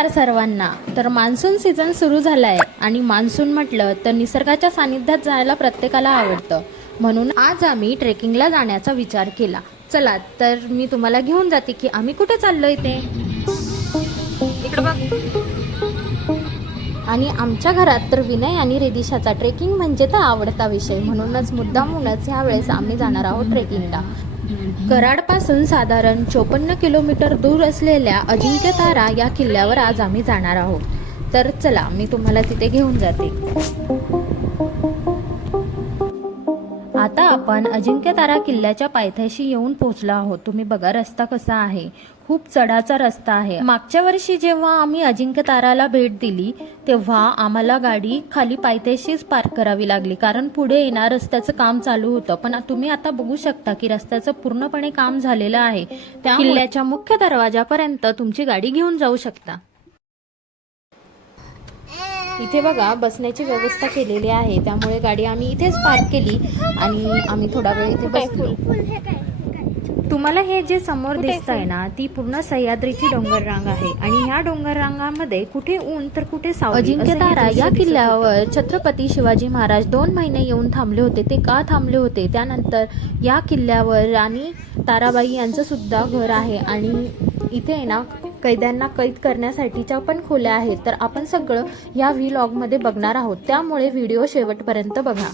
नमस्कार सर्वांना. तर मान्सून सीझन सुरू झाला आहे आणि मान्सून म्हटलं तर निसर्गाच्या सानिध्यात जायला प्रत्येकाला आवडतं. म्हणून आज आम्ही ट्रेकिंगला जाण्याचा विचार केला. चला तर मी तुम्हाला घेऊन जाते की आम्ही कुठे चाललोय ते आणि आमच्या घरात तर विनय आणि रेदिशाचा ट्रेकिंग म्हणजे तर आवडता विषय. म्हणूनच मुद्दामूनच ह्यावेळेस आम्ही जाणार आहोत ट्रेकिंगला. कराडपासून साधारण चोपन्न किलोमीटर दूर असलेल्या अजिंक्यतारा या किल्ल्यावर आज आम्ही जाणार आहोत. तर चला मी तुम्हाला तिथे घेऊन जाते. आता आपण अजिंक्यतारा किल्ल्याच्या पायथ्याशी येऊन पोहोचलो आहोत. तुम्ही बघा रस्ता कसा आहे. खूप चढाचा रस्ता आहे. मागच्या वर्षी जेव्हा आम्ही अजिंक्यताराला भेट दिली तेव्हा आम्हाला गाडी खाली पायथ्याशीच पार्क करावी लागली. कारण पुढे येणार रस्त्याचं काम चालू होतं. पण तुम्ही आता बघू शकता की रस्त्याचं पूर्णपणे काम झालेलं आहे. त्या किल्ल्याच्या मुख्य दरवाजापर्यंत तुमची गाडी घेऊन जाऊ शकता. इथे बघा बसण्याची व्यवस्था केलेली आहे. त्यामुळे गाडी आम्ही इथेच पार्क केली आणि आम्ही थोडा वेळ इथे बसलो. तुम्हाला हे जे समोर दिसत आहे ना ती पूर्ण सह्याद्रीची डोंगर रांग आहे. आणि ह्या डोंगर रांगामध्ये कुठे ऊन तर कुठे अजिंक्यतारा या किल्ल्यावर छत्रपती शिवाजी महाराज दोन महिने येऊन थांबले होते. ते का थांबले होते? त्यानंतर या किल्ल्यावर राणी ताराबाई यांचं सुद्धा घर आहे. आणि इथे आहे ना कैद्यांना कैद करण्यासाठीच्या पण खोल्या आहेत. तर आपण सगळं या व्लॉगमध्ये बघणार आहोत. त्यामुळे व्हिडिओ शेवटपर्यंत बघा.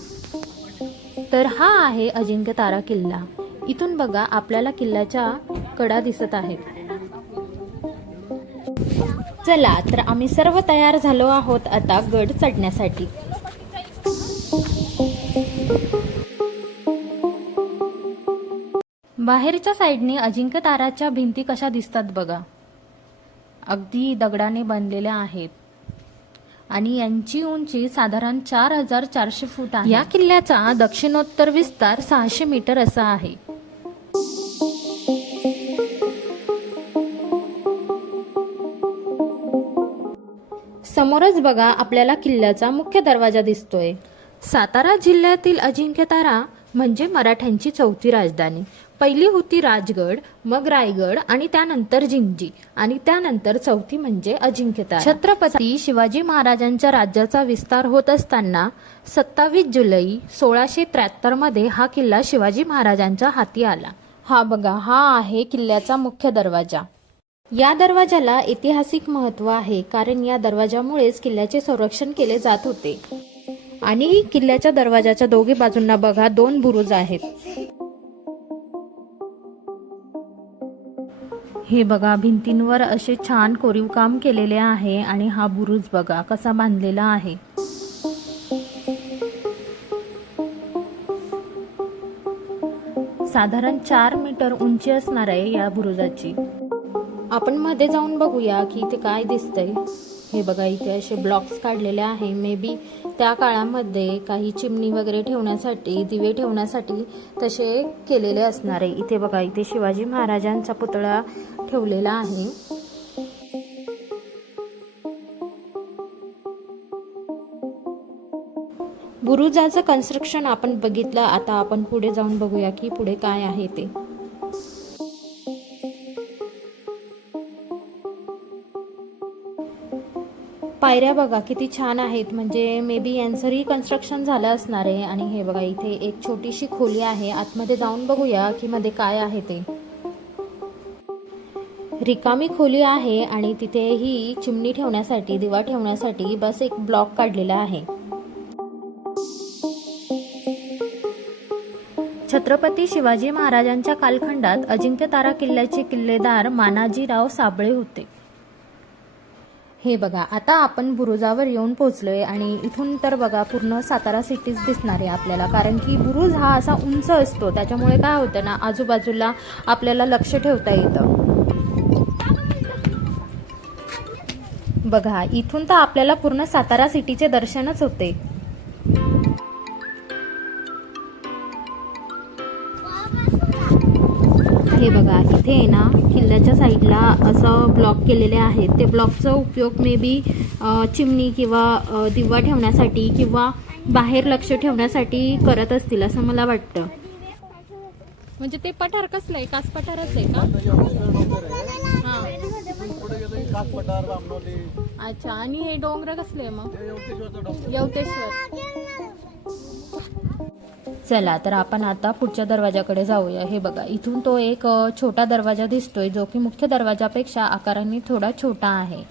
तर हा आहे अजिंक्य तारा किल्ला. इथून बघा आपल्याला किल्ल्याच्या कडा दिसत आहेत. चला तर आम्ही सर्व तयार झालो आहोत आता गड चढण्यासाठी. बाहेरच्या साईडने अजिंक्य ताराच्या भिंती कशा दिसतात बघा. अगदी दगडाने बनलेल्या आहेत. आणि यांची उंची साधारण चार हजार चारशे फूट आहे. या किल्ल्याचा दक्षिणोत्तर विस्तार सहाशे मीटर असा आहे. समोरच बघा आपल्याला किल्ल्याचा मुख्य दरवाजा दिसतोय. सातारा जिल्ह्यातील अजिंक्यतारा म्हणजे मराठ्यांची चौथी राजधानी. पहिली होती राजगड मग रायगड आणि त्यानंतर जिंजी आणि त्यानंतर चौथी म्हणजे अजिंक्यतारा छत्रपती शिवाजी महाराजांच्या राज्याचा विस्तार होत असताना सत्तावीस जुलै सोळाशे त्र्याहत्तरमध्ये हा किल्ला शिवाजी महाराजांच्या हाती आला. हा बघा हा आहे किल्ल्याचा मुख्य दरवाजा. या दरवाजाला ऐतिहासिक महत्त्व आहे कारण या दरवाजामुळेच किल्ल्याचे संरक्षण केले जात होते. आणि किल्ल्याच्या दरवाजाच्या दोघी बाजूंना बघा दोन बुरुज आहेत. हे बघा भिंतींवर असे छान कोरीव काम केलेले आहे आणि हा बुरुज बघा कसा बांधलेला आहे. साधारण चार मीटर उंची असणार आहे या बुरुजाची. आपण मध्ये जाऊन बघूया की इथे काय दिसतंय. हे बघा इथे असे ब्लॉक्स काढलेले आहे. मे बी त्या काळामध्ये काही चिमणी वगैरे ठेवण्यासाठी दिवे ठेवण्यासाठी तसे केलेले असणार आहे. इथे बघा इथे शिवाजी महाराजांचा पुतळा ठेवलेला आहे. बुरुजाचं कन्स्ट्रक्शन आपण बघितलं. आता आपण पुढे जाऊन बघूया की पुढे काय आहे ते. पायऱ्या बघा किती छान आहेत. म्हणजे मे बी यांचं रिकन्स्ट्रक्शन झालं असणार आहे. आणि हे बघा इथे एक छोटीशी खोली आहे. आतमध्ये जाऊन बघूया की मध्ये काय आहे ते. रिकामी खोली आहे आणि तिथे ही चिमणी ठेवण्यासाठी दिवा ठेवण्यासाठी बस एक ब्लॉक काढलेला आहे. छत्रपती शिवाजी महाराजांच्या कालखंडात अजिंक्यतारा किल्ल्याचे किल्लेदार मानाजीराव साबळे होते. हे बघा आता आपण बुरुजावर येऊन पोहोचलोय आणि इथून तर बघा पूर्ण सातारा सिटीज दिसणार आहे आपल्याला. कारण की बुरुज हा असा उंच असतो त्याच्यामुळे काय होतं ना आजूबाजूला आपल्याला लक्ष ठेवता येतं. बघा इथून तर आपल्याला पूर्ण सातारा सिटीचे दर्शनच होते. हे बघा इथे आहे ना किल्ल्याच्या साईडला असं ब्लॉक केलेले आहेत. ते ब्लॉकचा उपयोग मे बी चिमणी किंवा दिवा ठेवण्यासाठी किंवा बाहेर लक्ष ठेवण्यासाठी करत असतील असं मला वाटतं. म्हणजे ते पठार कसलं आहे? कास पठारच आहे का? हा. अच्छा आणि हे डोंगर कसले मग? यवतेश्वर. चला तर आपण आता पुढच्या दरवाजाकडे जाऊया. हे बघा इथून तो एक छोटा दरवाजा दिसतोय जो की मुख्य दरवाजापेक्षा आकाराने थोडा छोटा आहे.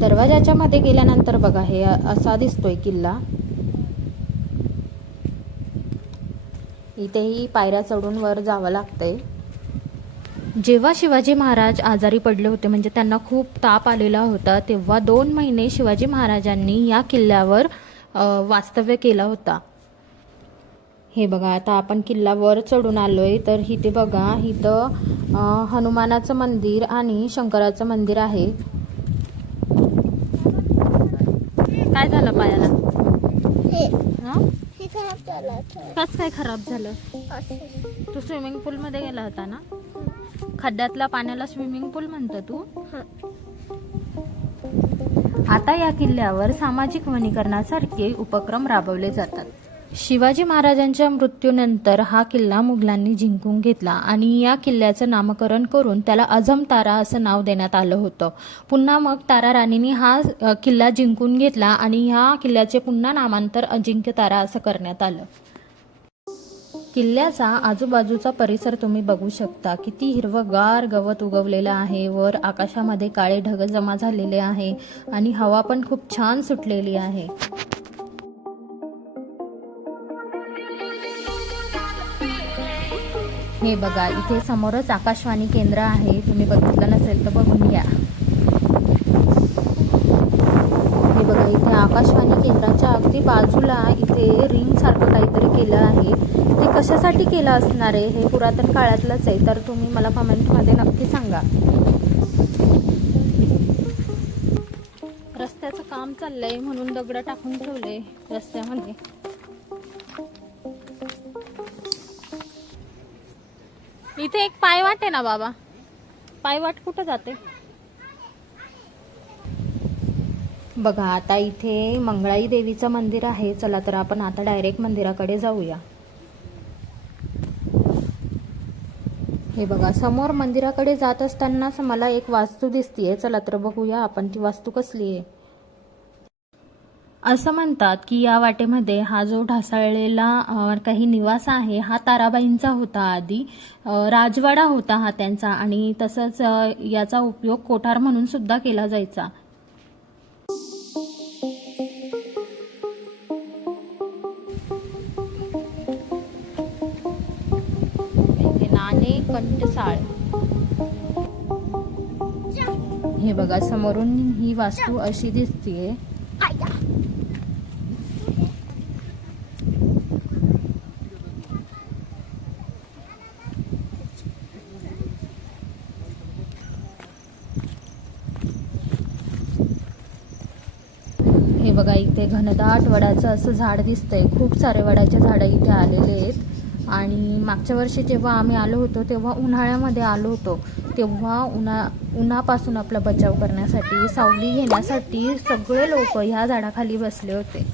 दरवाजाच्या मध्ये गेल्यानंतर बघा हे असा दिसतोय किल्ला. इथेही पायऱ्या चढून वर जावं लागतंय. जेव्हा शिवाजी महाराज आजारी पडले होते म्हणजे त्यांना खूप ताप आलेला होता तेव्हा दोन महिने शिवाजी महाराजांनी या किल्ल्यावर वास्तव्य केला होता. हे बघा आता आपण किल्ला वर चढून आलोय तर इथे बघा इथं हनुमानाचं मंदिर आणि शंकराचं मंदिर आहे. काय झालं पायाला? कस काय खराब झालं? तू स्विमिंग पूल मध्ये गेला होता ना? खड्ड्यातल्या पाण्याला स्विमिंग पूल म्हणतो तू? आता या किल्ल्यावर सामाजिक वनीकरणासारखे उपक्रम राबवले जातात. शिवाजी महाराजांच्या मृत्यूनंतर हा किल्ला मुघलांनी जिंकून घेतला आणि या किल्ल्याचं नामकरण करून त्याला अजम तारा असं नाव देण्यात आलं होतं. पुन्हा मग तारा राणीने हा किल्ला जिंकून घेतला आणि ह्या किल्ल्याचे पुन्हा नामांतर अजिंक्य तारा असं करण्यात आलं. किल्ल्याचा आजूबाजूचा परिसर तुम्ही बघू शकता. किती हिरवगार गवत उगवलेलं आहे. वर आकाशामध्ये काळे ढग जमा झालेले आहे आणि हवा पण खूप छान सुटलेली आहे. हे बघा इथे समोरच आकाशवाणी केंद्र आहे. तुम्ही बघितलं नसेल तर बघून घ्या. हे बघा इथे आकाशवाणी केंद्राच्या अगदी बाजूला इथे रिंग सारखं काहीतरी केलं आहे. ते कशासाठी केलं असणार आहे? हे पुरातन काळातलंच आहे. तर तुम्ही मला कमेंटमध्ये नक्की सांगा. रस्त्याचं काम चाललंय म्हणून दगड टाकून ठेवले रस्त्यामध्ये. इथे एक पायवाट आहे ना बाबा? पायवाट कुठं जाते? बघा आता इथे मंगळाई देवीचं मंदिर आहे. चला तर आपण आता डायरेक्ट मंदिराकडे जाऊया. हे बघा समोर मंदिराकडे जात असतानाच मला एक वास्तू दिसतीये. चला तर बघूया आपण ती वास्तू कसली आहे. असं म्हणतात की या वाटेमध्ये हा जो ढासळलेला काही निवास आहे हा ताराबाईंचा होता आधी. राजवाडा होता हा त्यांचा आणि तसंच याचा उपयोग कोठार म्हणून सुद्धा केला जायचा. घंटसाळ. हे बघा समोरून ही वास्तू अशी दिसतीये. हे बघा इथे घनदाट वडाचं असं झाड दिसतंय. खूप सारे वडाचे झाड इथे आलेले आहेत. आणि मागच्या वर्षी जेव्हा आम्ही आलो होतो तेव्हा उन्हाळ्यामध्ये आलो होतो. तेव्हा उन्हा उन्हापासून आपला बचाव करण्यासाठी सावली घेण्यासाठी सगळे लोक ह्या झाडाखाली बसले होते.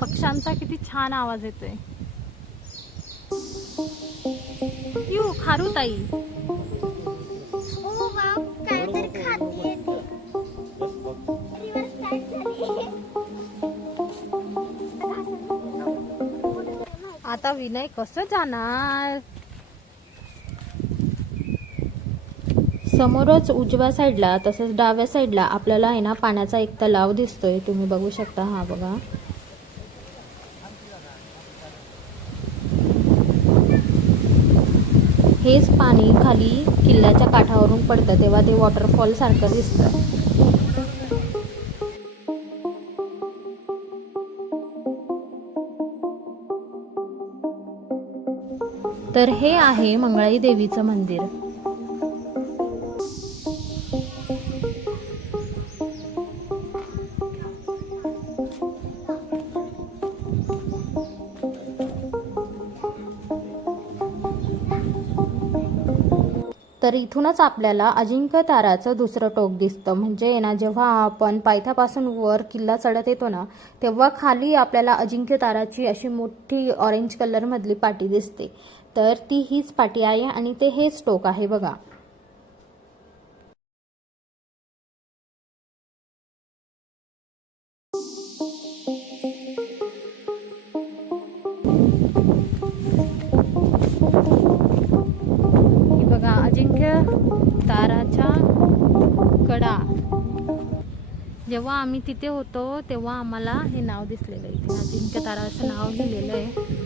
पक्ष्यांचा किती छान आवाज येतोय. यू खारू ताई आता विनय कसं जाणार? समोरच उजव्या साईडला तसंच डाव्या साईडला आपल्याला आहे ना पाण्याचा एक तलाव दिसतोय. तुम्ही बघू शकता हा बघा. हेच पाणी खाली किल्ल्याच्या काठावरून पडतं. तेव्हा ते वॉटरफॉल सारखं दिसतं. तर हे आहे मंगळाई देवीचं मंदिर. तर इथूनच आपल्याला अजिंक्य ताराचं दुसरं टोक दिसतं. म्हणजे ना जेव्हा आपण पायथ्यापासून वर किल्ला चढत येतो ना तेव्हा खाली आपल्याला अजिंक्य ताराची अशी मोठी ऑरेंज कलरमधली पाटी दिसते. तर ती हीच पाटी आहे आणि ते हेच टोक आहे बघा. जेव्हा आम्ही तिथे होतो तेव्हा आम्हाला हे नाव दिसलेलं आहे. इथे अजिंक्य तारा असं नाव लिहिलेलं आहे.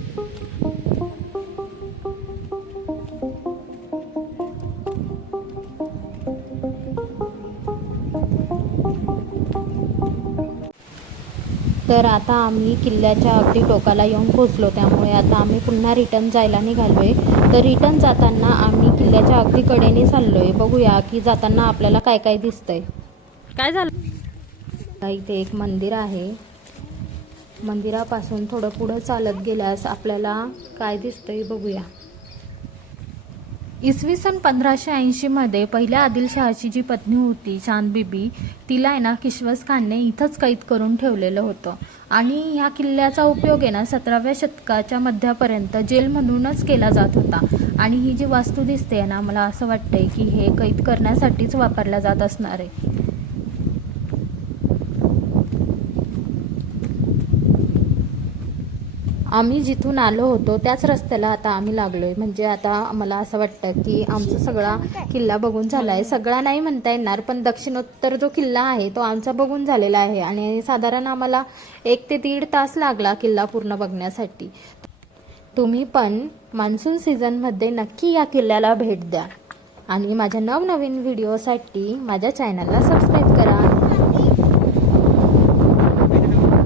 तर आता आम्ही किल्ल्याच्या अगदी टोकाला येऊन पोहोचलो. त्यामुळे आता आम्ही पुन्हा रिटर्न जायला निघालोय. तर रिटर्न जाताना आम्ही किल्ल्याच्या अगदी कडेने चाललोय. बघूया की जाताना आपल्याला काय काय दिसतंय. काय झालं? इथे एक मंदिर आहे. मंदिरापासून थोडं पुढं चालत गेल्यास आपल्याला काय दिसतंय बघूया. इसवी सन पंधराशे ऐंशीमध्ये पहिल्या आदिलशहाची जी पत्नी होती चांदबीबी तिला आहे ना किश्वस खानने इथंच कैद करून ठेवलेलं होतं. आणि ह्या किल्ल्याचा उपयोग आहे ना सतराव्या शतकाच्या मध्यापर्यंत जेल म्हणूनच केला जात होता. आणि ही जी वास्तू दिसते ना मला असं वाटतंय की हे कैद करण्यासाठीच वापरला जात असणार आहे. आम्ही जिथून आलो होतो त्याच रस्त्याला आता आम्ही लागलोय. म्हणजे आता मला असं वाटतं की आमचा सगळा किल्ला बघून झाला आहे सगळा नाही म्हणता येणार पण दक्षिणोत्तर जो किल्ला आहे तो आमचा बघून झालेला आहे. आणि साधारण आम्हाला एक ते दीड तास लागला किल्ला पूर्ण बघण्यासाठी. तुम्ही पण मान्सून सीझनमध्ये नक्की या किल्ल्याला भेट द्या. आणि माझ्या नवनवीन व्हिडिओसाठी माझ्या चॅनलला सबस्क्राईब